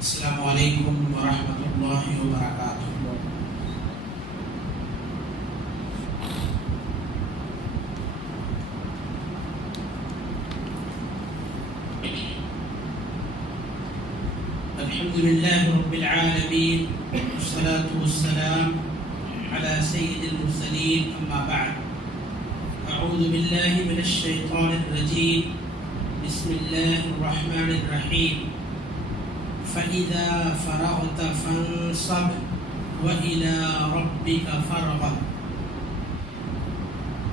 السلام علیکم ورحمۃ اللہ وبرکاتہ۔ الحمد للہ رب العالمین والصلاة والسلام على سید المرسلین، اما بعد، اعوذ باللہ من الشیطان الرجیم، بسم اللہ الرحمن الرحیم۔ فَإِذَا فَرَغْتَ فَانصَبْ وَإِلَى رَبِّكَ فَارْغَب۔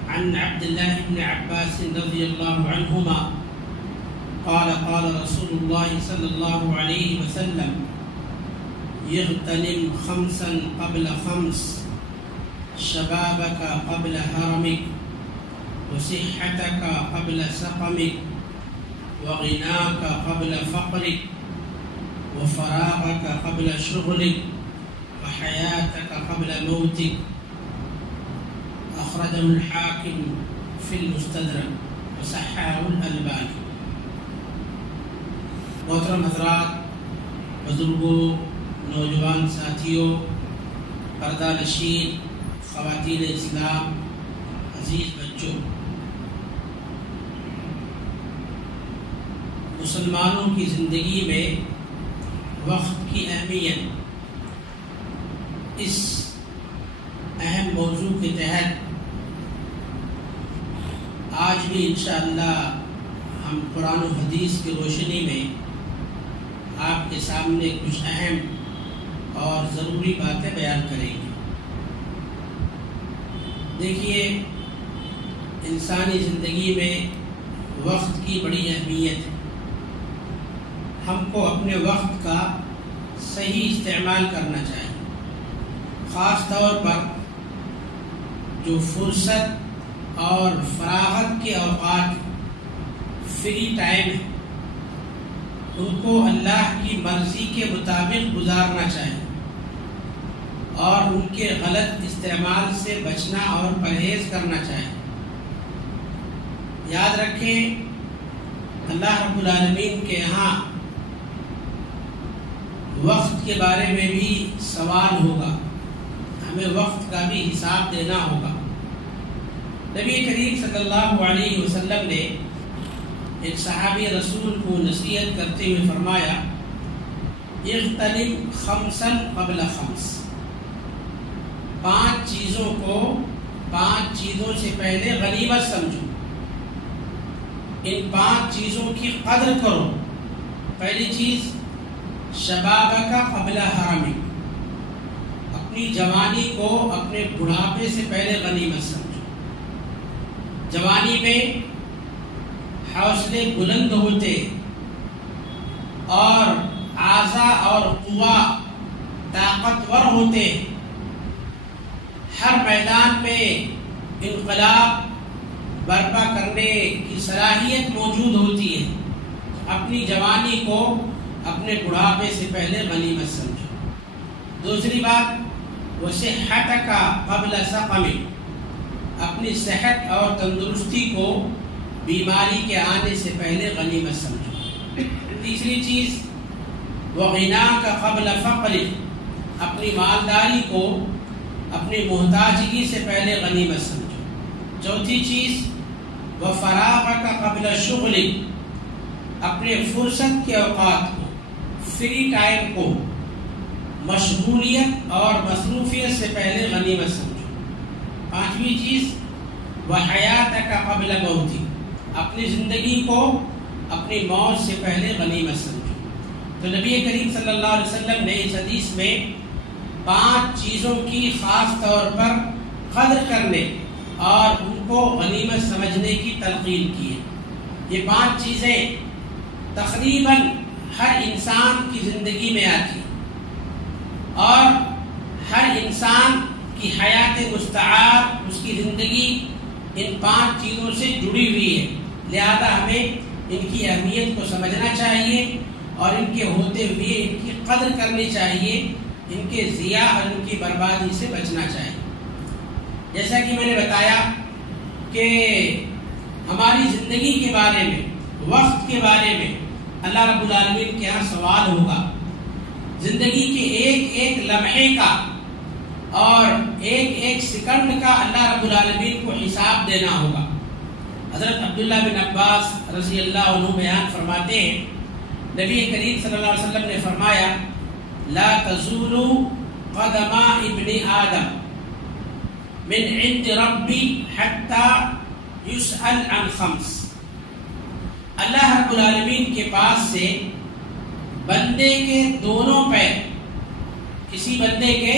عن عبد الله بن عباس رضي الله عنهما قال قال رسول الله صلى الله عليه وسلم: اغتنم خمسا قبل خمس، شبابك قبل هرمك، وصحتك قبل سقمك، وغناك قبل فقرك، وفراغك قبل شغلك، وحياتك قبل موتك۔ أخرجه الحاكم في المستدرك وصححه الألباني۔ محترم حضرات، بزرگوں، نوجوان ساتھیوں، پردہ نشین، خواتین اسلام، عزیز بچوں، مسلمانوں کی زندگی میں وقت کی اہمیت، اس اہم موضوع کے تحت آج بھی انشاءاللہ ہم قرآن و حدیث کی روشنی میں آپ کے سامنے کچھ اہم اور ضروری باتیں بیان کریں گے۔ دیکھیے، انسانی زندگی میں وقت کی بڑی اہمیت ہے۔ ہم کو اپنے وقت کا صحیح استعمال کرنا چاہیے، خاص طور پر جو فرصت اور فراغت کے اوقات، فری ٹائم ہے، ان کو اللہ کی مرضی کے مطابق گزارنا چاہیے اور ان کے غلط استعمال سے بچنا اور پرہیز کرنا چاہیے۔ یاد رکھیں، اللہ رب العالمین کے یہاں وقت کے بارے میں بھی سوال ہوگا، ہمیں وقت کا بھی حساب دینا ہوگا۔ نبی کریم صلی اللہ علیہ وسلم نے ایک صحابی رسول کو نصیحت کرتے ہوئے فرمایا: اغتنم خمسا قبل خمس، پانچ چیزوں کو پانچ چیزوں سے پہلے غنیمت سمجھو، ان پانچ چیزوں کی قدر کرو۔ پہلی چیز، شبابک قبل حرمک، اپنی جوانی کو اپنے بڑھاپے سے پہلے غنیمت سمجھو۔ جوانی میں حوصلے بلند ہوتے اور اعضاء اور قوا طاقتور ہوتے، ہر میدان میں انقلاب برپا کرنے کی صلاحیت موجود ہوتی ہے۔ اپنی جوانی کو اپنے بڑھاپے سے پہلے غنیمت سمجھو۔ دوسری بات، وصحتک قبل سقمک، اپنی صحت اور تندرستی کو بیماری کے آنے سے پہلے غنیمت سمجھو۔ تیسری چیز، وغناک قبل فقرک، اپنی مالداری کو اپنی محتاجگی سے پہلے غنیمت سمجھو۔ چوتھی چیز، وفراغک قبل شغلک، اپنے فرصت کے اوقات کو، فری ٹائم کو مشغولیت اور مصروفیت سے پہلے غنیمت سمجھو۔ پانچویں چیز، وحیاتک قبل موتک، اپنی زندگی کو اپنی موت سے پہلے غنیمت سمجھو۔ تو نبی کریم صلی اللہ علیہ وسلم نے اس حدیث میں پانچ چیزوں کی خاص طور پر قدر کرنے اور ان کو غنیمت سمجھنے کی تلقین کی ہے۔ یہ پانچ چیزیں تقریباً ہر انسان کی زندگی میں آتی ہیں اور ہر انسان کی حیات مستعار، اس کی زندگی ان پانچ چیزوں سے جڑی ہوئی ہے، لہذا ہمیں ان کی اہمیت کو سمجھنا چاہیے اور ان کے ہوتے ہوئے ان کی قدر کرنی چاہیے، ان کے ضیاع اور ان کی بربادی سے بچنا چاہیے۔ جیسا کہ میں نے بتایا کہ ہماری زندگی کے بارے میں، وقت کے بارے میں اللہ رب العالمین کے یہاں سوال ہوگا زندگی کے ایک ایک لمحے کا اور ایک ایک سیکنڈ کا اللہ رب العالمین کو حساب دینا ہوگا۔ حضرت عبداللہ بن عباس رضی اللہ عنہ بیان فرماتے ہیں، نبی کریم صلی اللہ علیہ وسلم نے فرمایا لا تزول قدم ابن آدم من عند ربی حتی یسأل عن خمس۔ اللہ رب العالمین کے پاس سے بندے کے دونوں پیر، کسی بندے کے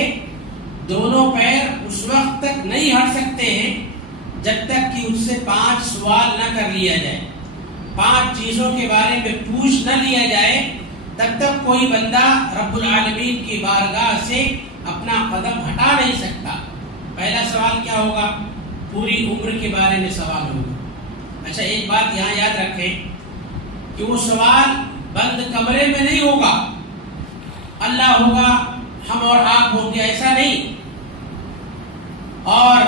دونوں پیر اس وقت تک نہیں ہٹ سکتے ہیں جب تک کہ اس سے 5 سوال نہ کر لیا جائے، 5 چیزوں کے بارے میں پوچھ نہ لیا جائے، تب تک کوئی بندہ رب العالمین کی بارگاہ سے اپنا قدم ہٹا نہیں سکتا۔ پہلا سوال کیا ہوگا؟ پوری عمر کے بارے میں سوال ہوگا۔ اچھا، ایک بات یہاں یاد رکھیں کہ وہ سوال بند کمرے میں نہیں ہوگا، اللہ ہوگا، ہم اور آپ ہوں گے، ایسا نہیں، اور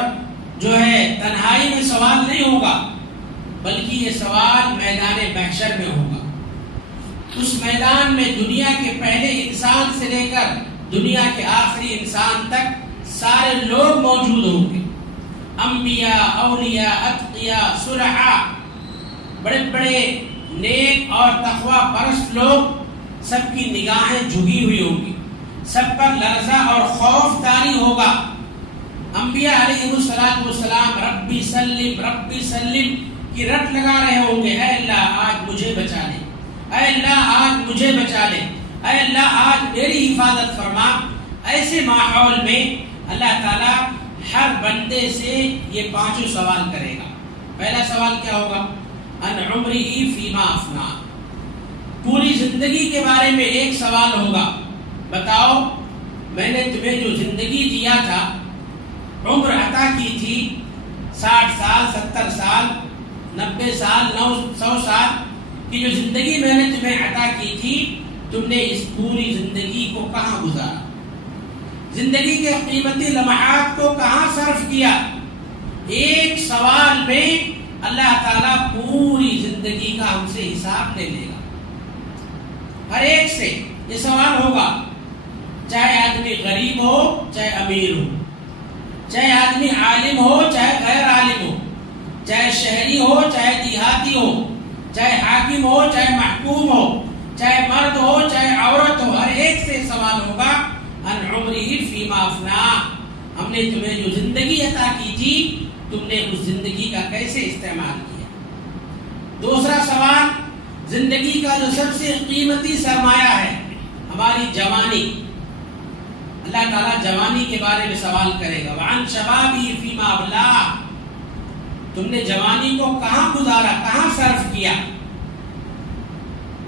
جو ہے تنہائی میں سوال نہیں ہوگا، بلکہ یہ سوال میدان محشر میں ہوگا۔ اس میدان میں دنیا کے پہلے انسان سے لے کر دنیا کے آخری انسان تک سارے لوگ موجود ہوں گے، انبیاء، اولیاء، اتقیاء، صلحاء، بڑے بڑے نیک اور تقوی پرست لوگ، سب کی نگاہیں جھکی ہوئی ہوں گی، سب پر لرزہ اور خوف طاری ہوگا۔ انبیاء علیہ السلام ربی سلم کی رٹ لگا رہے ہوں گے، اے اللہ آج مجھے بچا لے، اے اللہ آج مجھے بچا لے، اے اللہ آج میری حفاظت فرما۔ ایسے ماحول میں اللہ تعالیٰ ہر بندے سے یہ 5 سوال کرے گا۔ پہلا سوال کیا ہوگا؟ ان عمرہ فیما افنا، پوری زندگی کے بارے میں ایک سوال ہوگا، بتاؤ میں نے تمہیں جو زندگی دیا تھا، عمر عطا کی تھی، 60 سال، 70 سال، 90 سال، 100 سال کی جو زندگی میں نے تمہیں عطا کی تھی، تم نے اس پوری زندگی کو کہاں گزارا؟ زندگی کے قیمتی لمحات کو کہاں صرف کیا؟ ایک سوال میں اللہ تعالیٰ پوری زندگی کا ہم سے حساب لے لے گا۔ ہر ایک سے یہ سوال ہوگا، چاہے آدمی غریب ہو چاہے امیر ہو، چاہے آدمی عالم ہو چاہے غیر عالم ہو، چاہے شہری ہو چاہے دیہاتی ہو، چاہے حاکم ہو چاہے محکوم ہو، چاہے مرد ہو چاہے عورت ہو، ہر ایک سے سوال ہوگا ان عمرہ فیما افنا، ہم نے تمہیں جو زندگی عطا کی تھی، تم نے اس زندگی کا کیسے استعمال کیا؟ دوسرا سوال، زندگی کا جو سب سے قیمتی سرمایہ ہے، ہماری جوانی، اللہ تعالیٰ جوانی کے بارے میں سوال کرے گا، وعن شبابی فیما ابلاہ، تم نے جوانی کو کہاں گزارا، کہاں صرف کیا،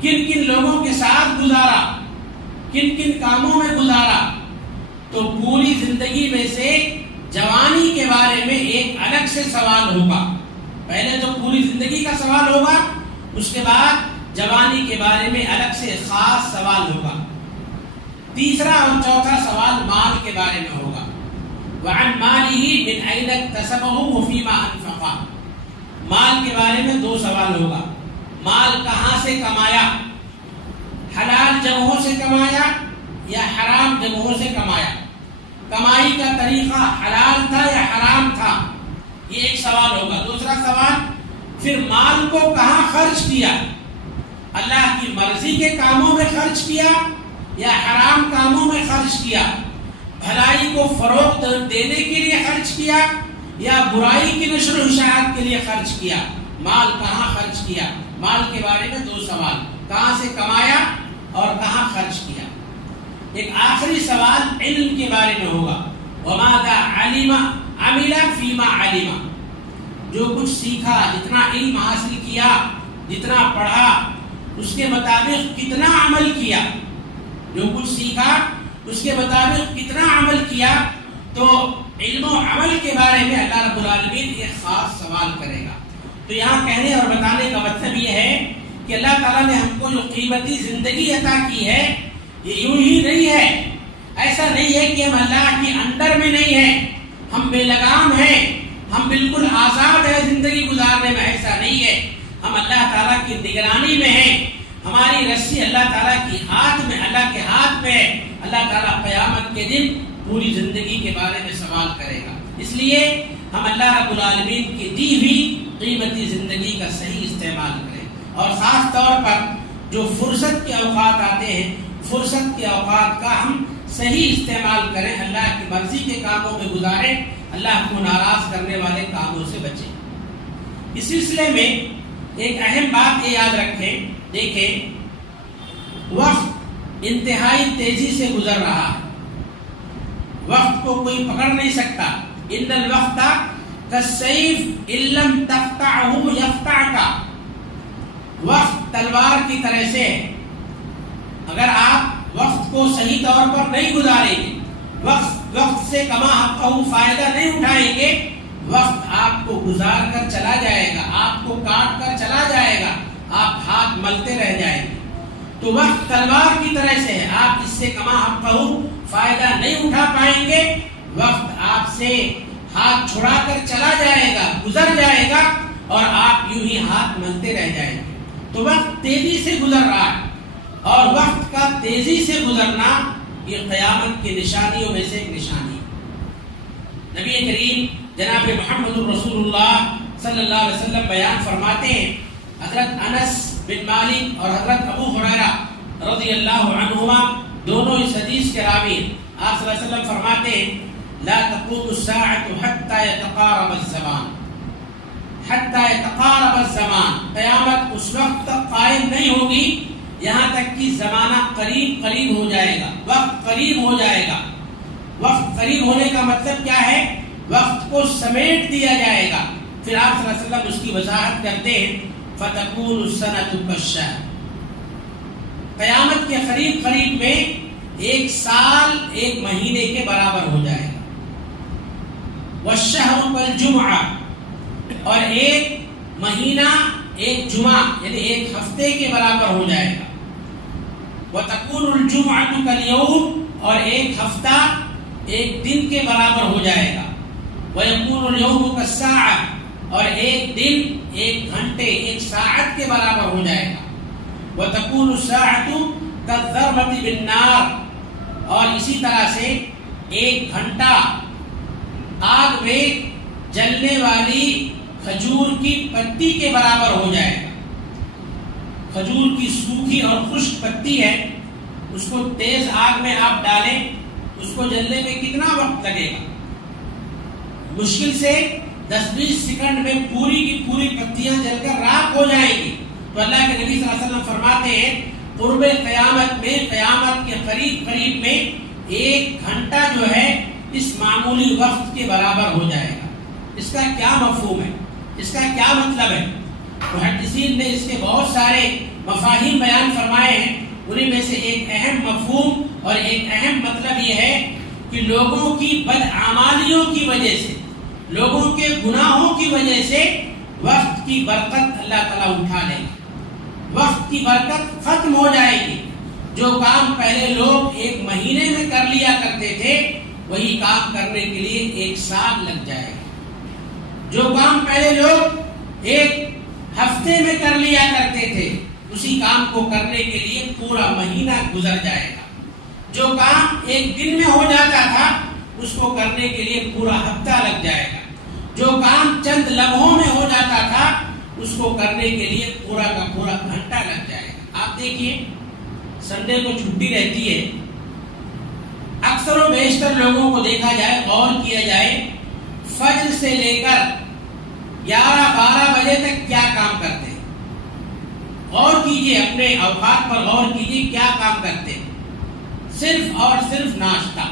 کن کن لوگوں کے ساتھ گزارا، کن کن کاموں میں گزارا؟ تو پوری زندگی میں سے جوانی کے بارے میں ایک الگ سے سوال ہوگا۔ پہلے تو پوری زندگی کا سوال ہوگا، اس کے بعد جوانی کے بارے میں الگ سے خاص سوال ہوگا۔ تیسرا اور چوتھا سوال مال کے بارے میں ہوگا، وعن مالہ من این اکتسبہ وفیما انفقہ، مال کے بارے میں 2 سوال ہوگا، مال کہاں سے کمایا، حلال جگہوں سے کمایا یا حرام جگہوں سے کمایا، کمائی کا طریقہ حلال تھا یا حرام تھا، یہ ایک سوال ہوگا۔ دوسرا سوال، پھر مال کو کہاں خرچ کیا، اللہ کی مرضی کے کاموں میں خرچ کیا یا حرام کاموں میں خرچ کیا، بھلائی کو فروغ دینے کے لیے خرچ کیا یا برائی کی نشر و اشاعت کے لیے خرچ کیا، مال کہاں خرچ کیا؟ مال کے بارے میں 2 سوال، کہاں سے کمایا اور کہاں خرچ کیا۔ ایک آخری سوال علم کے بارے میں ہوگا، وماذا علم عمل فیما علم، جو کچھ سیکھا، جتنا علم حاصل کیا، جتنا پڑھا، اس کے مطابق کتنا عمل کیا، جو کچھ سیکھا اس کے مطابق کتنا عمل کیا۔ تو علم و عمل کے بارے میں اللہ رب العالمین ایک خاص سوال کرے گا۔ تو یہاں کہنے اور بتانے کا مطلب یہ ہے کہ اللہ تعالیٰ نے ہم کو جو قیمتی زندگی عطا کی ہے، یہ یوں ہی نہیں ہے، ایسا نہیں ہے کہ ہم اللہ کے انڈر میں نہیں ہیں، ہم بے لگام ہیں، ہم بالکل آزاد ہیں زندگی گزارنے میں، ایسا نہیں ہے، ہم اللہ تعالیٰ کی نگرانی میں ہیں۔ ہماری رسی اللہ تعالیٰ کی ہاتھ میں، اللہ کے ہاتھ میں ہے۔ اللہ تعالیٰ قیامت کے دن پوری زندگی کے بارے میں سوال کرے گا۔ اس لیے ہم اللہ رب العالمین کی دی ہوئی قیمتی زندگی کا صحیح استعمال کریں، اور خاص طور پر جو فرصت کے اوقات آتے ہیں، فرصت کے اوقات کا ہم صحیح استعمال کریں، اللہ کی مرضی کے کاموں میں گزاریں، اللہ کو ناراض کرنے والے کاموں سے بچیں۔ اس سلسلے میں ایک اہم بات یہ یاد رکھیں، دیکھیں وقت انتہائی تیزی سے گزر رہا ہے، وقت کو کوئی پکڑ نہیں سکتا۔ ان الوقت کالسیف ان لم تقطعہ یقطعک، وقت تلوار کی طرح سے ہے، اگر آپ وقت کو صحیح طور پر نہیں گزاریں گے، وقت سے کما حقہ فائدہ نہیں اٹھائیں گے، وقت آپ کو گزار کر چلا جائے گا، آپ کو کاٹ کر چلا جائے گا، آپ ہاتھ ملتے رہ جائیں گے۔ تو وقت تلوار کی طرح سے ہے، آپ اس سے کما حقہ فائدہ نہیں اٹھا پائیں گے، وقت آپ سے ہاتھ چھڑا کر چلا جائے گا، گزر جائے گا، اور آپ یوں ہی ہاتھ ملتے رہ جائیں گے۔ تو وقت تیزی سے گزر رہا ہے، اور وقت کا تیزی سے گزرنا یہ قیامت کی نشانیوں میں سے ایک نشانی ہے۔ نبی کریم جناب محمد الرسول اللہ صلی اللہ علیہ وسلم بیان فرماتے ہیں، حضرت انس بن مالک اور حضرت ابو ہریرہ رضی اللہ عنہما دونوں اس حدیث کے راوی ہیں۔ آپ صلی اللہ علیہ وسلم فرماتے ہیں، لا تقوم الساعة حتى يتقارب الزمان، حتى يتقارب الزمان، قیامت اس وقت تک قائم نہیں ہوگی یہاں تک کہ زمانہ قریب قریب ہو جائے گا، وقت قریب ہو جائے گا۔ وقت قریب ہونے کا مطلب کیا ہے؟ وقت کو سمیٹ دیا جائے گا۔ پھر آپ صلی اللہ علیہ وسلم اس کی وضاحت کرتے ہیں، فَتَكُونُ السَّنَةُ كَالشَّهْرِ، قیامت کے قریب قریب میں ایک سال ایک مہینے کے برابر ہو جائے گا، وَالشَّهْرُ كَالْجُمْعَةِ، اور ایک مہینہ ایک جمعہ یعنی ایک ہفتے کے برابر ہو جائے گا، وَتَكُونُ الْجُمْعَةُ كَالْيَوْمِ، اور ایک ہفتہ ایک دن کے برابر ہو جائے گا، وَيَكُونُ الْيَوْمُ كَالسَّاعَةِ، اور ایک دن ایک گھنٹے ایک ساعت کے برابر ہو جائے گا، وَتَكُونُ السَّاعَةُ كَالذَّرَّةِ بِالنَّارِ، اور اسی طرح سے ایک گھنٹہ آگ میں جلنے والی کھجور کی پتی کے برابر ہو جائے گا۔ کھجور کی سوکھی اور خشک پتی ہے، اس کو تیز آگ میں آپ ڈالیں، اس کو جلنے میں کتنا وقت لگے گا؟ مشکل سے 10-20 سیکنڈ میں پوری کی پوری پتیاں جل کر راکھ ہو جائیں گی۔ تو اللہ کے نبی صلی اللہ علیہ وسلم فرماتے ہیں، قرب قیامت میں، قیامت کے قریب قریب میں ایک گھنٹہ جو ہے اس معمولی وقت کے برابر ہو جائے گا۔ اس کا کیا مفہوم ہے؟ اس کا کیا مطلب ہے؟ محدثین نے اس کے بہت سارے مفاہیم بیان فرمائے ہیں، انہیں میں سے ایک اہم مفہوم اور ایک اہم مطلب یہ ہے کہ لوگوں کی بدعمالیوں کی وجہ سے، لوگوں کے گناہوں کی وجہ سے وقت کی برکت اللہ تعالیٰ اٹھا لے گا، وقت کی برکت ختم ہو جائے گی۔ جو کام پہلے لوگ ایک مہینے میں کر لیا کرتے تھے، وہی کام کرنے کے لیے ایک سال لگ جائے گا۔ جو کام پہلے لوگ ایک ہفتے میں کر لیا کرتے تھے، اسی کام کو کرنے کے لیے پورا مہینہ گزر جائے گا۔ جو کام ایک دن میں ہو جاتا تھا، اس کو کرنے کے لیے پورا ہفتہ لگ جائے گا۔ جو کام چند لمحوں میں ہو جاتا تھا، اس کو کرنے کے لیے پورا کا پورا گھنٹہ لگ جائے گا۔ آپ دیکھیے، سنڈے کو چھٹی رہتی ہے، اکثر و بیشتر لوگوں کو دیکھا جائے، غور کیا جائے، فجر سے لے کر 11-12 بجے تک کیا کام کرتے ہیں؟ غور کیجئے، اپنے اوقات پر غور کیجئے، کیا کام کرتے ہیں؟ صرف اور صرف ناشتہ۔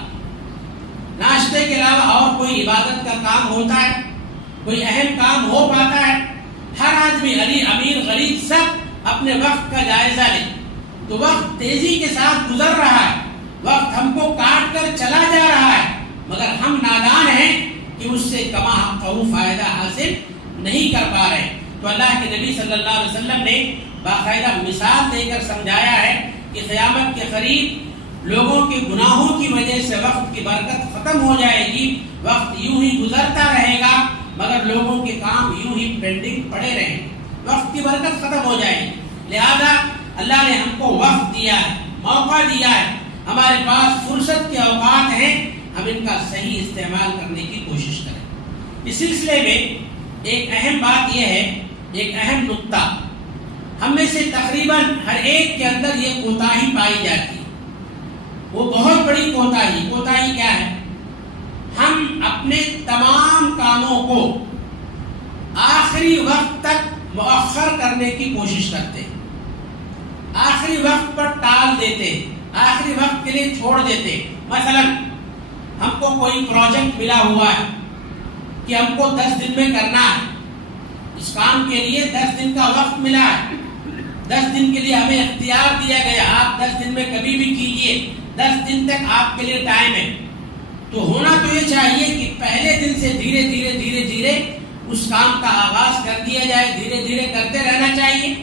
ناشتے کے علاوہ اور کوئی عبادت کا کام ہوتا ہے؟ کوئی اہم کام ہو پاتا ہے؟ ہر آدمی، امیر غریب، سب اپنے وقت کا جائزہ لیں تو وقت تیزی کے ساتھ گزر رہا ہے، وقت ہم کو کاٹ کر چلا جا رہا ہے، مگر ہم نادان ہیں کہ اس سے کما حقہ فائدہ حاصل نہیں کر پا رہے۔ تو اللہ کے نبی صلی اللہ علیہ وسلم نے باقاعدہ مثال دے کر سمجھایا ہے کہ قیامت کے قریب لوگوں کے گناہوں کی وجہ سے وقت کی برکت ختم ہو جائے گی، وقت یوں ہی گزرتا رہے گا، مگر لوگوں کے کام یوں ہی پینڈنگ پڑے رہیں گے، وقت کی برکت ختم ہو جائے گی۔ لہذا اللہ نے ہم کو وقت دیا ہے، موقع دیا ہے، ہمارے پاس فرصت کے اوقات ہیں، ہم ان کا صحیح استعمال کرنے کی کوشش کریں۔ اس سلسلے میں ایک اہم بات یہ ہے، ایک اہم نقطہ، ہم میں سے تقریباً ہر ایک کے اندر یہ کوتاہی پائی جاتی ہے۔ وہ بہت بڑی کوتاہی کیا ہے؟ ہم اپنے تمام کاموں کو آخری وقت تک مؤخر کرنے کی کوشش کرتے ہیں، آخری وقت پر ٹال دیتے، آخری وقت کے لیے چھوڑ دیتے۔ مثلا ہم کو کوئی پروجیکٹ ملا ہوا ہے کہ ہم کو 10 دن میں کرنا ہے، اس کام کے لیے 10 دن کا وقت ملا ہے، 10 دن کے لیے ہمیں اختیار دیا گیا، آپ 10 دن میں کبھی بھی کیجئے، 10 دن تک آپ کے لیے ٹائم ہے۔ تو ہونا تو یہ چاہیے کہ پہلے دن سے دھیرے دھیرے اس کام کا آغاز کر دیا جائے، دھیرے دھیرے کرتے رہنا چاہیے،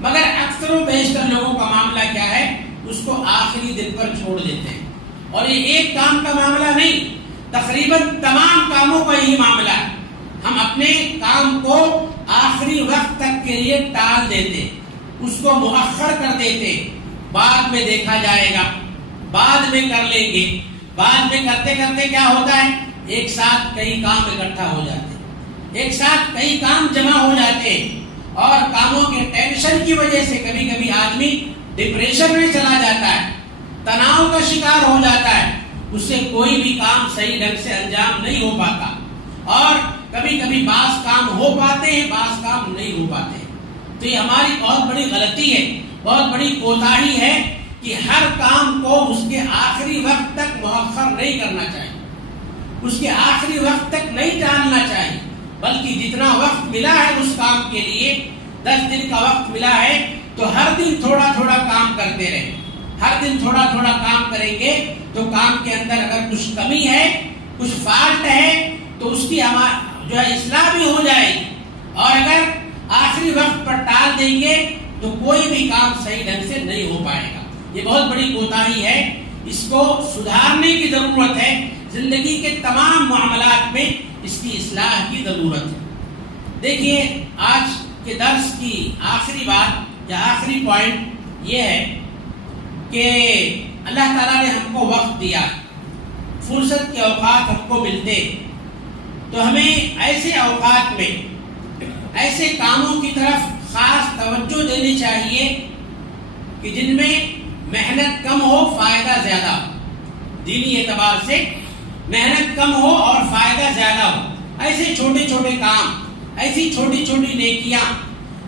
مگر اکثر و بیشتر لوگوں کا معاملہ کیا ہے؟ اس کو آخری دن پر چھوڑ دیتے ہیں۔ اور یہ ایک کام کا معاملہ نہیں، تقریباً تمام کاموں کا یہی معاملہ ہے۔ ہم اپنے کام کو آخری وقت تک کے لیے ٹال دیتے، اس کو مؤخر کر دیتے، بعد میں دیکھا جائے گا، بعد میں کر لیں گے۔ بعد میں کرتے کرتے کیا ہوتا ہے؟ ایک ساتھ کئی کام اکٹھا ہو جاتے ہیں، ایک ساتھ کئی کام جمع ہو جاتے ہیں، اور کاموں کے ٹینشن کی وجہ سے کبھی کبھی آدمی ڈپریشن میں چلا جاتا ہے، تناؤ کا شکار ہو جاتا ہے، اس سے کوئی بھی کام صحیح ڈھنگ سے انجام نہیں ہو پاتا، اور کبھی کبھی بعض کام ہو پاتے ہیں، بعض کام نہیں ہو پاتے ہیں۔ تو یہ ہماری بہت بڑی غلطی ہے، بہت بڑی کوتاہی ہے کہ ہر کام کو اس کے آخری وقت تک مؤخر نہیں کرنا چاہیے، اس کے آخری وقت تک نہیں ٹالنا چاہیے، بلکہ جتنا وقت ملا ہے اس کام کے لیے، 10 دن کا وقت ملا ہے، تو ہر دن تھوڑا تھوڑا کام کرتے رہیں۔ ہر دن تھوڑا تھوڑا کام کریں گے تو کام کے اندر اگر کچھ کمی ہے، کچھ فالٹ ہے، تو اس کی جو ہے اصلاح بھی ہو جائے گی، اور اگر آخری وقت پر ٹال دیں گے تو کوئی بھی کام صحیح ڈھنگ سے نہیں ہو پائے گا۔ یہ بہت بڑی کوتاہی ہے، اس کو سدھارنے کی ضرورت ہے، زندگی کے تمام معاملات میں اس کی اصلاح کی ضرورت ہے۔ دیکھیے، آج کے درس کی آخری بات یا آخری پوائنٹ یہ ہے کہ اللہ تعالیٰ نے ہم کو وقت دیا، فرصت کے اوقات ہم کو ملتے، تو ہمیں ایسے اوقات میں ایسے کاموں کی طرف خاص توجہ دینی چاہیے کہ جن میں محنت کم ہو، فائدہ زیادہ ہو، دینی اعتبار سے محنت کم ہو اور فائدہ زیادہ ہو۔ ایسے چھوٹے چھوٹے کام، ایسی چھوٹی چھوٹی نیکیاں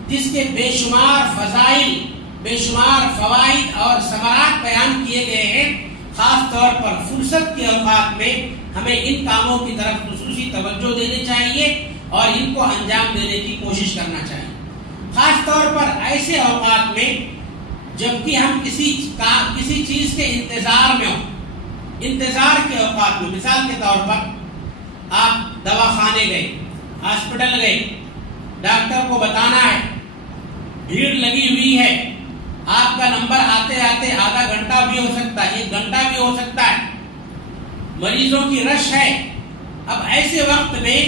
جس کے بے شمار فضائل، بے شمار فوائد اور ثمرات بیان کیے گئے ہیں، خاص طور پر فرصت کے اوقات میں ہمیں ان کاموں کی طرف خصوصی توجہ دینی چاہیے اور ان کو انجام دینے کی کوشش کرنا چاہیے۔ خاص طور پر ایسے اوقات میں جبکہ ہم کسی چیز کے انتظار میں ہوں، انتظار کے اوقات میں، مثال کے طور پر آپ دواخانے گئے، ہاسپٹل گئے، ڈاکٹر کو بتانا ہے، بھیڑ لگی ہوئی ہے، آپ کا نمبر آتے آتے آدھا گھنٹہ بھی ہو سکتا ہے، 1 گھنٹہ بھی ہو سکتا ہے، مریضوں کی رش ہے۔ اب ایسے وقت میں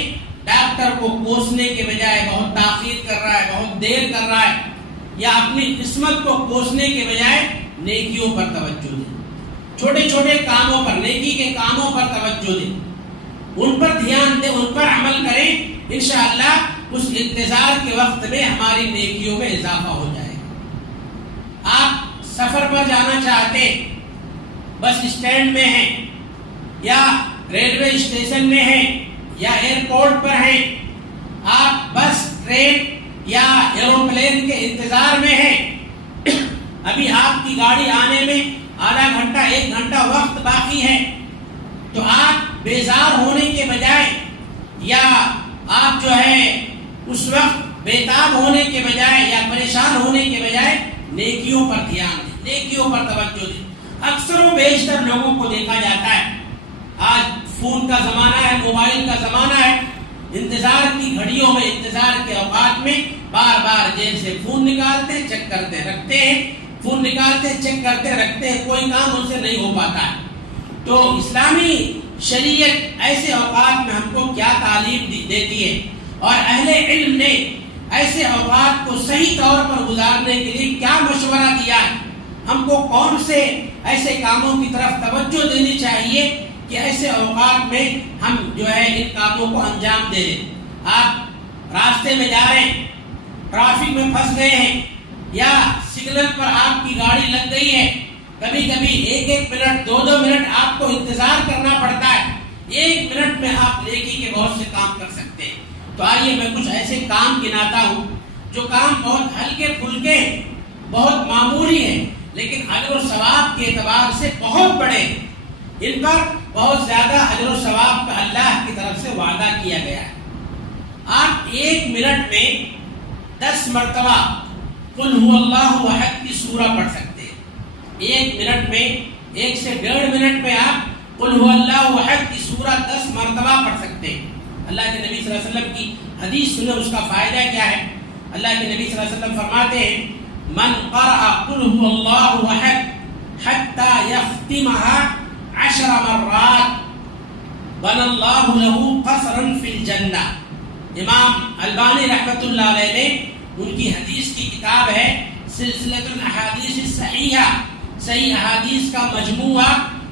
ڈاکٹر کو کوسنے کے بجائے بہت تاخیر کر رہا ہے، بہت دیر کر رہا ہے، یا اپنی قسمت کو کوسنے کے بجائے نیکیوں پر توجہ دیں، چھوٹے چھوٹے کاموں پر، نیکی کے کاموں پر توجہ دیں، ان پر دھیان دیں، ان پر عمل کریں، انشاءاللہ اس انتظار کے وقت میں ہماری نیکیوں میں اضافہ ہو جائے گا۔ آپ سفر پر جانا چاہتے، بس اسٹینڈ میں ہیں یا ریلوے اسٹیشن میں ہیں یا ایئرپورٹ پر ہیں، آپ بس، ٹرین یا ایروپلین کے انتظار میں ہیں، ابھی آپ کی گاڑی آنے میں آدھا گھنٹہ 1 گھنٹہ وقت باقی ہے، تو آپ بیزار ہونے کے بجائے یا آپ جو ہے اس وقت بیتاب ہونے کے بجائے یا پریشان ہونے کے بجائے نیکیوں پر دھیان دیں، نیکیوں پر توجہ دیں۔ اکثر و بیشتر لوگوں کو دیکھا جاتا ہے، آج فون کا زمانہ ہے، موبائل کا زمانہ ہے، انتظار کی گھڑیوں میں، انتظار کے اوقات میں بار بار جیب سے فون نکالتے ہیں، چیک کرتے رکھتے ہیں، فون نکالتے ہیں، چیک کرتے رکھتے ہیں، کوئی کام ان سے نہیں ہو پاتا ہے۔ تو اسلامی شریعت ایسے اوقات میں ہم کو کیا تعلیم دیتی ہے، اور اہل علم نے ایسے اوقات کو صحیح طور پر گزارنے کے لیے کیا مشورہ دیا ہم کو کون سے ایسے کاموں کی طرف توجہ دینی چاہیے کہ ایسے اوقات میں ہم جو ہے ان کاموں کو انجام دے دیں۔ آپ راستے میں جا رہے ہیں، ٹریفک میں پھنس گئے ہیں، یا سگنل پر آپ کی گاڑی لگ گئی ہے، کبھی کبھی 1 منٹ 2 منٹ آپ کو انتظار کرنا پڑتا ہے، 1 منٹ میں آپ نیکی کے بہت سے کام کر سکتے ہیں۔ تو آئیے میں کچھ ایسے کام گناتا ہوں جو کام بہت ہلکے پھلکے ہیں، بہت معمولی ہیں، لیکن اجر و ثواب کے اعتبار سے بہت بڑے ہیں۔ ان پر بہت زیادہ اجر و ثواب کا اللہ کی طرف سے وعدہ کیا گیا ہے۔ آپ 1 منٹ میں 10 مرتبہ قل هو اللہ احد کی سورہ پڑھ سکتے ہیں۔ 1 منٹ میں 1 سے 1.5 منٹ میں آپ قل هو اللہ احد کی سورہ 10 مرتبہ پڑھ سکتے ہیں۔ اللہ کے نبی صلی اللہ علیہ وسلم کی حدیث سنیں، اس کا فائدہ کیا ہے۔ اللہ کے نبی صلی اللہ علیہ وسلم فرماتے ہیں من قرأ قل هو اللہ احد حتى يختمها 10 مرات بنى اللہ له قصرا فی الجنہ۔ امام البانی رحمۃ اللہ علیہ نے ان کی حدیث کی کتاب ہے سلسلۃ الاحادیث الصحیحہ، صحیح احادیث کا مجموعہ،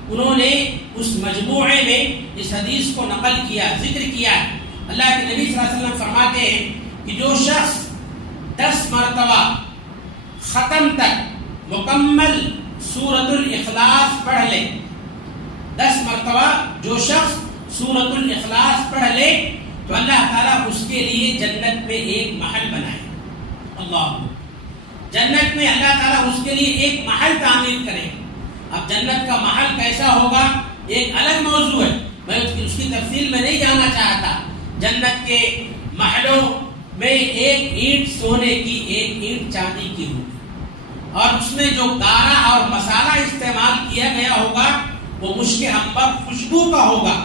انہوں نے اس مجموعے میں اس حدیث کو نقل کیا، ذکر کیا ہے۔ اللہ کے نبی صلی اللہ علیہ وسلم فرماتے ہیں کہ جو شخص 10 مرتبہ ختم تک مکمل سورۃ الاخلاص پڑھ لے، 10 مرتبہ جو شخص سورۃ الاخلاص پڑھ لے تو اللہ تعالیٰ اس کے لیے جنت میں ایک محل بنائے۔ اللہ، جنت میں اللہ تعالیٰ اس کے لیے ایک محل تعمیر کرے۔ اب جنت کا محل کیسا ہوگا ایک الگ موضوع ہے، میں اس کی تفصیل میں نہیں جانا چاہتا۔ جنت کے محلوں میں 1 اینٹ سونے کی، 1 اینٹ چاندی کی ہوگی، اور اس میں جو دارا اور مسالہ استعمال کیا گیا ہوگا وہ مشک عنبر خوشبو کا ہوگا۔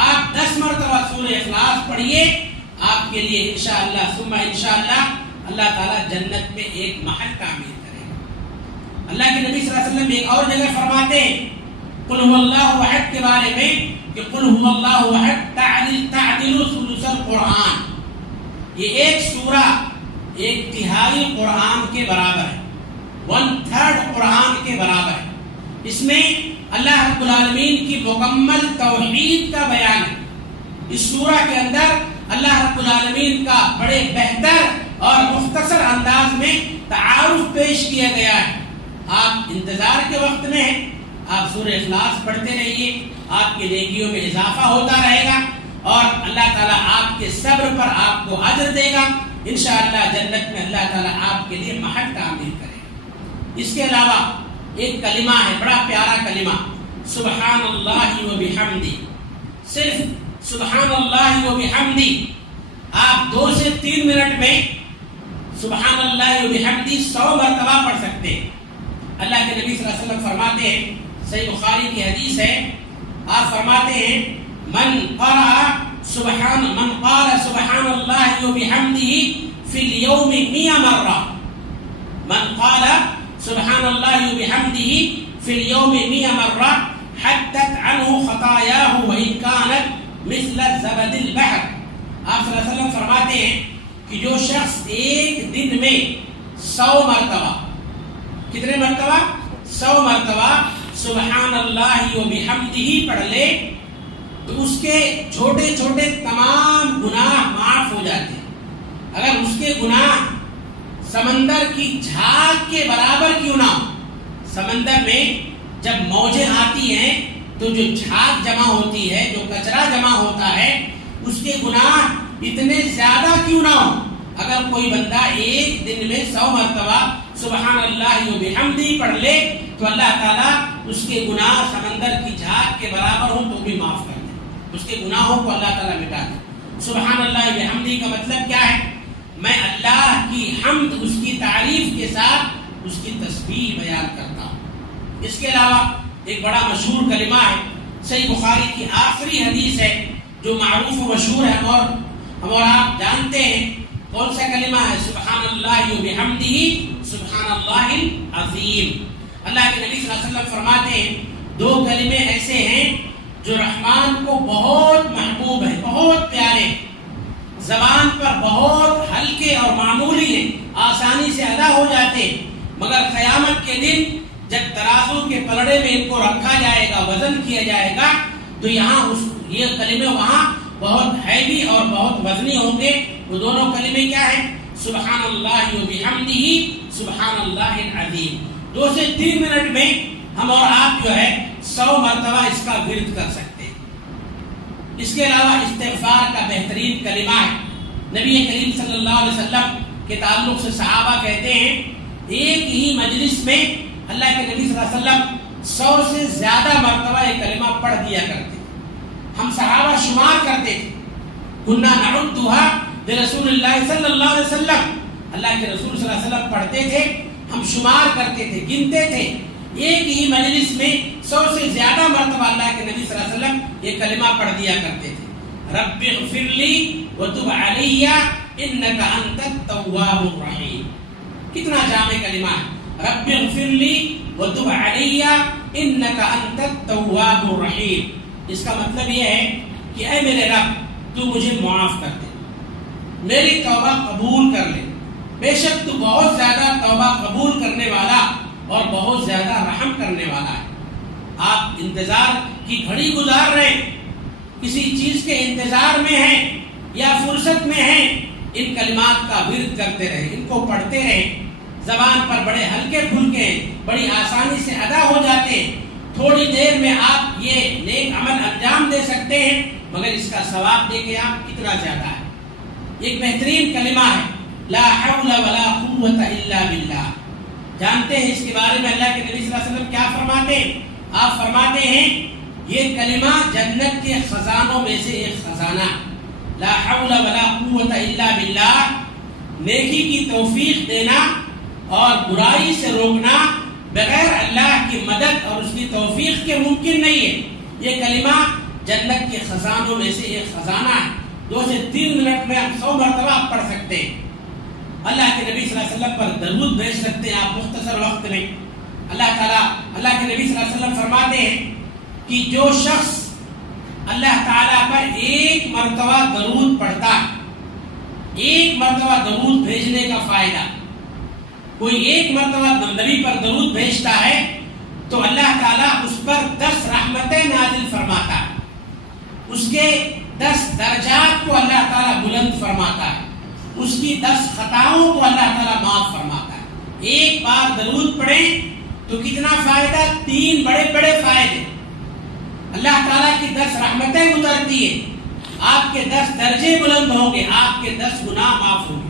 آپ 10 مرتبہ سورہ اخلاص پڑھیے، آپ کے لیے انشاءاللہ ثم انشاءاللہ اللہ تعالیٰ جنت میں ایک محل تعمیر کرے گا۔ اللہ کے نبی صلی اللہ علیہ وسلم ایک اور جگہ فرماتے ہیں قل هو اللہ احد کے بارے میں کہ قل هو اللہ احد تعدل ثلث القرآن، یہ ایک سورہ 1/3 قرآن کے برابر ہے، 1/3 قرآن کے برابر ہے۔ اس میں اللہ رب العالمین کی مکمل توحید کا بیان ہے۔ اس سورہ کے اندر اللہ رب العالمین کا بڑے بہتر اور مختصر انداز میں تعارف پیش کیا گیا ہے۔ آپ انتظار کے وقت میں ہیں، آپ سورہ اخلاص پڑھتے رہیے، آپ کے نیکیوں میں اضافہ ہوتا رہے گا، اور اللہ تعالیٰ آپ کے صبر پر آپ کو اجر دے گا۔ انشاءاللہ جنت میں اللہ تعالیٰ آپ کے لیے محل تعمیر کرے گا۔ اس کے علاوہ ایک کلمہ ہے، بڑا پیارا کلمہ، سبحان اللہ و بحمدی۔ صرف سبحان اللہ و بحمدی آپ 2 سے 3 منٹ میں سبحان اللہ و بحمدی 100 مرتبہ پڑھ سکتے ہیں۔ اللہ کے نبی صلی اللہ علیہ وسلم فرماتے ہیں، صحیح بخاری کی حدیث ہے، آپ فرماتے ہیں من قال سبحان اللہ و بحمدہ فی اليوم 100 مرہ، من قال سبحان اللہ و بحمدہ فی اليوم 100 مرہ حتت عنہ خطایاہ وإن کانت مثل زبد البحر۔ آپ صلی اللہ علیہ وسلم فرماتے ہیں کہ جو شخص ایک دن میں 100 مرتبہ، کتنے مرتبہ؟ 100 مرتبہ سبحان اللہ و بحمدہ پڑھ لے تو اس کے چھوٹے چھوٹے تمام گناہ معاف ہو جاتے ہیں۔ اگر اس کے گناہ سمندر کی جھاگ کے برابر کیوں نہ ہو، سمندر میں جب موجیں آتی ہیں تو جو جھاگ جمع ہوتی ہے، جو کچرا جمع ہوتا ہے، اس کے گناہ اتنے زیادہ کیوں نہ ہو، اگر کوئی بندہ ایک دن میں 100 مرتبہ سبحان اللہ و بحمدہ پڑھ لے تو اللہ تعالیٰ اس کے گناہ سمندر کی جھاگ کے برابر ہوں تو بھی معاف کر دے، اس کے گناہوں کو اللہ تعالیٰ مٹا دے۔ سبحان اللہ و بحمدہ کا مطلب کیا ہے؟ میں اللہ کی حمد، اس کی تعریف کے ساتھ اس کی تسبیح بیان کرتا ہوں۔ اس کے علاوہ ایک بڑا مشہور کلمہ ہے، صحیح بخاری کی آخری حدیث ہے جو معروف و مشہور ہے، ہم اور آپ جانتے ہیں کون سا کلمہ ہے؟ سبحان اللہ و بحمدہ سبحان اللہ العظیم۔ اللہ کے نبی صلی اللہ علیہ وسلم فرماتے ہیں 2 کلمے ایسے ہیں جو رحمان کو بہت محبوب ہیں، بہت پیارے، زبان پر بہت ہلکے اور معمولی ہیں، آسانی سے ادا ہو جاتے ہیں، مگر قیامت کے دن جب ترازو کے پلڑے میں ان کو رکھا جائے گا، وزن کیا جائے گا، تو یہاں یہ کلمے وہاں بہت ہیوی اور بہت وزنی ہوں گے۔ وہ دونوں کلمے کیا ہیں؟ سبحان اللہ و بحمدہ سبحان اللہ العظیم۔ 2 سے 3 منٹ میں ہم اور آپ جو ہے 100 مرتبہ اس کا ورد کر سکتے ہیں۔ اس کے علاوہ استغفار کا بہترین کلمہ ہے۔ نبی کریم صلی اللہ علیہ وسلم کے تعلق سے صحابہ کہتے ہیں ایک ہی مجلس میں اللہ کے نبی صلی اللہ علیہ وسلم 100 سے زیادہ مرتبہ یہ کلمہ پڑھ دیا کرتے۔ ہم صحابہ شمار کرتے تھے، کنا نعدھا برسول اللہ صلی اللہ علیہ وسلم، اللہ کے رسول صلی اللہ علیہ وسلم پڑھتے تھے، ہم شمار کرتے تھے، گنتے تھے، ایک ہی مجلس میں 100 سے زیادہ مرتبہ اللہ کے نبی صلی اللہ علیہ وسلم یہ کلمہ پڑھ دیا کرتے تھے۔ رب اغفر لی وتب علی انک انت التواب الرحیم۔ کتنا جامع کلمہ ہے، رب اغفر لی وتب علی انک انت التواب الرحیم۔ اس کا مطلب یہ ہے کہ اے میرے رب تو مجھے معاف کر دے، میری توبہ قبول کر لے، بے شک تو بہت زیادہ توبہ قبول کرنے والا اور بہت زیادہ رحم کرنے والا ہے۔ آپ انتظار کی گھڑی گزار رہے ہیں، کسی چیز کے انتظار میں ہیں یا فرصت میں ہیں، ان کلمات کا ورد کرتے رہیں، ان کو پڑھتے رہیں۔ زبان پر بڑے ہلکے پھلکے بڑی آسانی سے ادا ہو جاتے ہیں، تھوڑی دیر میں آپ یہ نیک عمل انجام دے سکتے ہیں، مگر اس کا ثواب دیکھیں آپ کتنا زیادہ ہے۔ ایک بہترین کلمہ ہے لا حول ولا قوت الا باللہ۔ جانتے ہیں اس کے بارے میں اللہ کے نبی صلی اللہ علیہ وسلم کیا فرماتے ہیں؟ آپ فرماتے ہیں یہ کلمہ جنت کے خزانوں میں سے ایک خزانہ، لا حول ولا قوت الا باللہ۔ نیکی کی توفیق دینا اور برائی سے روکنا بغیر اللہ کی مدد اور اس کی توفیق کے ممکن نہیں ہے۔ یہ کلمہ جنت کے خزانوں میں سے ایک خزانہ ہے۔ 2 سے 3 منٹ میں ہم 100 مرتبہ آپ پڑھ سکتے ہیں۔ اللہ کے نبی صلی اللہ علیہ وسلم پر درود بھیج سکتے ہیں آپ مختصر وقت میں۔ اللہ تعالیٰ، اللہ کے نبی صلی اللہ علیہ وسلم فرماتے ہیں کہ جو شخص اللہ تعالیٰ پر ایک مرتبہ درود پڑھتا ہے، ایک مرتبہ درود بھیجنے کا فائدہ، کوئی ایک مرتبہ نبی پر درود بھیجتا ہے تو اللہ تعالیٰ اس پر 10 رحمتیں نازل فرماتا ہے، اس کے 10 درجات کو اللہ تعالیٰ بلند فرماتا ہے، اس کی 10 خطاؤں کو اللہ تعالیٰ معاف فرماتا ہے۔ ایک بار درود پڑھیں تو کتنا فائدہ؟ 3 بڑے بڑے فائدے۔ اللہ تعالیٰ کی 10 رحمتیں اترتی ہیں، آپ کے 10 درجے بلند ہوں گے، آپ کے 10 گناہ معاف ہوں گے۔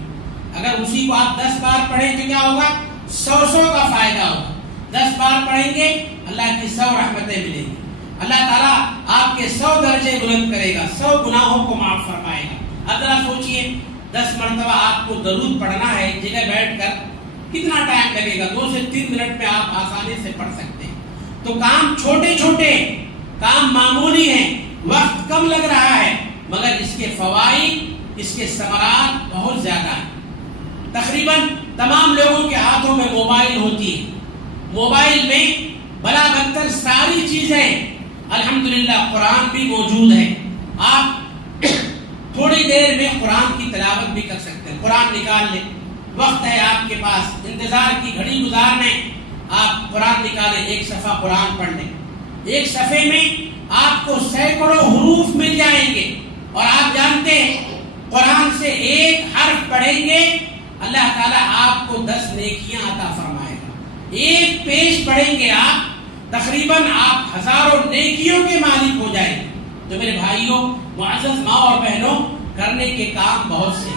اگر اسی کو آپ 10 بار پڑھیں تو کیا ہوگا؟ 100 کا فائدہ ہوگا۔ 10 بار پڑھیں گے اللہ کی 100 رحمتیں ملیں گی، اللہ تعالیٰ آپ کے 100 درجے بلند کرے گا، 100 گناہوں کو معاف فرمائے گا۔ اب ذرا سوچئے 10 مرتبہ آپ کو درود پڑھنا ہے ایک جگہ بیٹھ کر، کتنا ٹائم لگے گا؟ 2 سے 3 منٹ میں آپ آسانی سے پڑھ سکتے ہیں۔ تو کام چھوٹے چھوٹے، کام معمولی ہیں، وقت کم لگ رہا ہے، مگر اس کے فوائد، اس کے ثمرات بہت زیادہ ہیں۔ تقریباً تمام لوگوں کے ہاتھوں میں موبائل ہوتی ہے، موبائل میں بلا بدتر ساری چیزیں، الحمدللہ قرآن بھی موجود ہے۔ آپ تھوڑی دیر میں قرآن کی تلاوت بھی کر سکتے ہیں، قرآن نکال لیں، وقت ہے آپ کے پاس، انتظار کی گھڑی گزارنے، آپ قرآن نکالیں، ایک صفحہ قرآن پڑھ لیں۔ ایک صفحے میں آپ کو سینکڑوں حروف مل جائیں گے، اور آپ جانتے ہیں قرآن سے ایک حرف پڑھیں گے اللہ تعالیٰ آپ کو 10 نیکیاں عطا فرمائے گا۔ ایک پیج پڑھیں گے آپ، تقریباً آپ ہزاروں نیکیوں کے مالک ہو جائیں گے۔ تو میرے بھائیوں، معزز ماں اور بہنوں، کرنے کے کام بہت سے،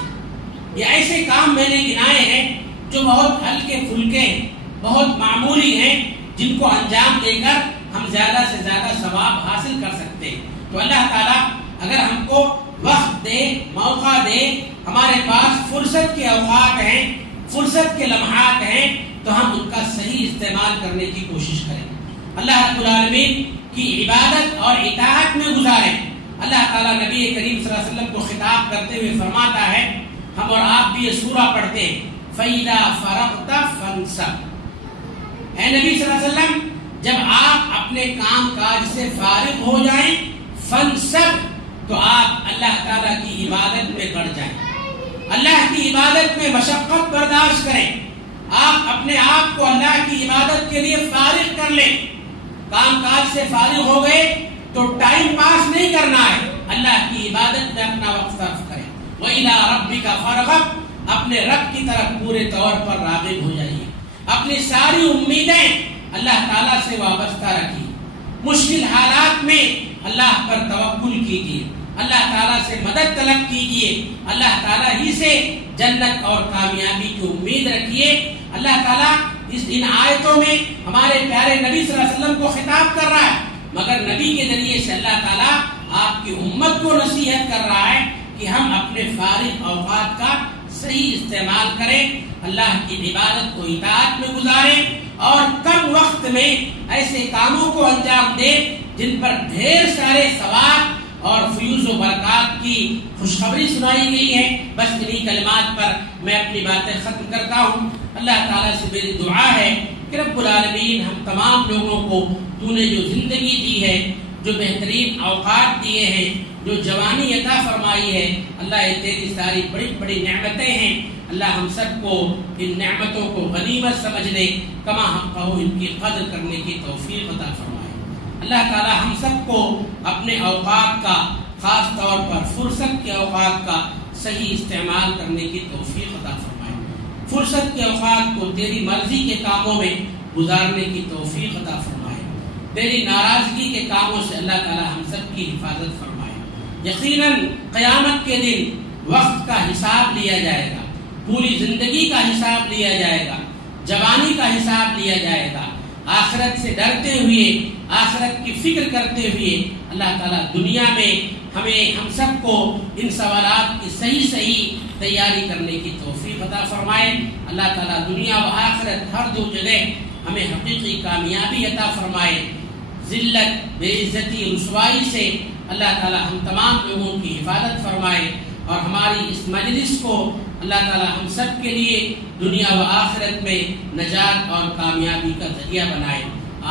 یہ ایسے کام میں نے گنائے ہیں جو بہت ہلکے پھلکے، بہت معمولی ہیں، جن کو انجام دے کر ہم زیادہ سے زیادہ ثواب حاصل کر سکتے ہیں۔ تو اللہ تعالیٰ اگر ہم کو وقت دے، موقع دے، ہمارے پاس فرصت کے اوقات ہیں، فرصت کے لمحات ہیں، تو ہم ان کا صحیح استعمال کرنے کی کوشش کریں، اللہ رب العالمین کی عبادت اور اطاعت میں گزاریں۔ اللہ تعالیٰ نبی کریم صلی اللہ علیہ وسلم کو خطاب کرتے ہوئے فرماتا ہے، ہم اور آپ بھی یہ سورہ پڑھتے ہیں، فَإِذَا فَرَغْتَ فَانْصَبْ۔ اے نبی صلی اللہ علیہ وسلم، جب آپ اپنے کام کاج سے فارغ ہو جائیں، فَانْصَبْ، تو آپ اللہ تعالیٰ کی عبادت میں بڑھ جائیں، اللہ کی عبادت میں مشقت برداشت کریں، آپ اپنے آپ کو اللہ کی عبادت کے لیے فارغ کر لیں. کام کاج سے فارغ ہو گئے تو ٹائم پاس نہیں کرنا ہے، اللہ کی عبادت میں اپنا وقت صرف کریں. وَإِلَىٰ رَبِّكَ فَارْغَب، اپنے رب کی طرف پورے طور پر راغب ہو جائیے. اپنی ساری امیدیں اللہ تعالیٰ سے وابستہ رکھیے. مشکل حالات میں اللہ پر توکل کیجیے، اللہ تعالیٰ سے مدد طلب کیجیے، اللہ تعالیٰ ہی سے جنت اور کامیابی کی امید رکھیے. اللہ تعالیٰ ان آیتوں میں ہمارے پیارے نبی صلی اللہ علیہ وسلم کو خطاب کر رہا ہے، مگر نبی کے ذریعے سے اللہ تعالیٰ آپ کی امت کو نصیحت کر رہا ہے کہ ہم اپنے فارغ اوقات کا صحیح استعمال کریں، اللہ کی عبادت کو اطاعت میں گزاریں اور کم وقت میں ایسے کاموں کو انجام دیں جن پر ڈھیر سارے ثواب اور فیوز و برکات کی خوشخبری سنائی گئی ہے. بس انہی کلمات پر میں اپنی باتیں ختم کرتا ہوں. اللہ تعالیٰ سے میری دعا ہے کہ رب العالمین ہم تمام لوگوں کو تو نے جو زندگی دی ہے، جو بہترین اوقات دیے ہیں، جو جوانی عطا فرمائی ہے، اللہ یہ تیری ساری بڑی بڑی نعمتیں ہیں. اللہ ہم سب کو ان نعمتوں کو غنیمت سمجھنے، کما ہم کہو ان کی قدر کرنے کی توفیق عطا فرمائے. اللہ تعالی ہم سب کو اپنے اوقات کا، خاص طور پر فرصت کے اوقات کا صحیح استعمال کرنے کی توفیق عطا فرمائے. فرصت کے اوقات کو تیری مرضی کے کاموں میں گزارنے کی توفیق عطا فرمائے. تیری ناراضگی کے کاموں سے اللہ تعالی ہم سب کی حفاظت فرمائے. یقیناً قیامت کے دن وقت کا حساب لیا جائے گا، پوری زندگی کا حساب لیا جائے گا، جوانی کا حساب لیا جائے گا. آخرت سے ڈرتے ہوئے، آخرت کی فکر کرتے ہوئے اللہ تعالیٰ دنیا میں ہم سب کو ان سوالات کی صحیح تیاری کرنے کی توفیق عطا فرمائے. اللہ تعالیٰ دنیا و آخرت ہر دو جگہ ہمیں حقیقی کامیابی عطا فرمائے. ذلت، بے عزتی، رسوائی سے اللہ تعالیٰ ہم تمام لوگوں کی حفاظت فرمائے اور ہماری اس مجلس کو اللہ تعالیٰ ہم سب کے لیے دنیا و آخرت میں نجات اور کامیابی کا ذریعہ بنائے.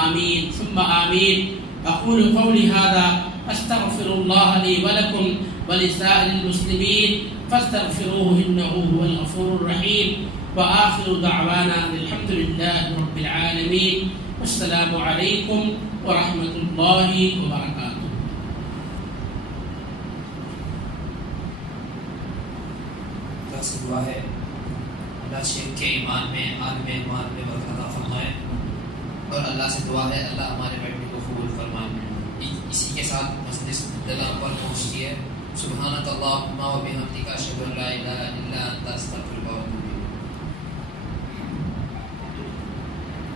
آمین ثم آمین. اقول قولی ھذا استغفر اللہ لی ولکم ولسائر المسلمین فاستغفروه انه هو الغفور الرحیم. وآخر دعوانا الحمد للہ رب العالمین. السلام علیکم ورحمۃ اللہ وبرکاتہ. سے دعا ہے اللہ شیخ کے ایمان میں، عالم ایمان میں برکت عطا فرمائے، اور اللہ سے دعا ہے اللہ ہمارے بیٹھنے کو قبول فرمائے. اسی کے ساتھ مجلس دلہ پر پہنچتی ہے. سبحانک اللہم و بحمدک اشہد ان لا الہ الا انت استغفرک و اتوب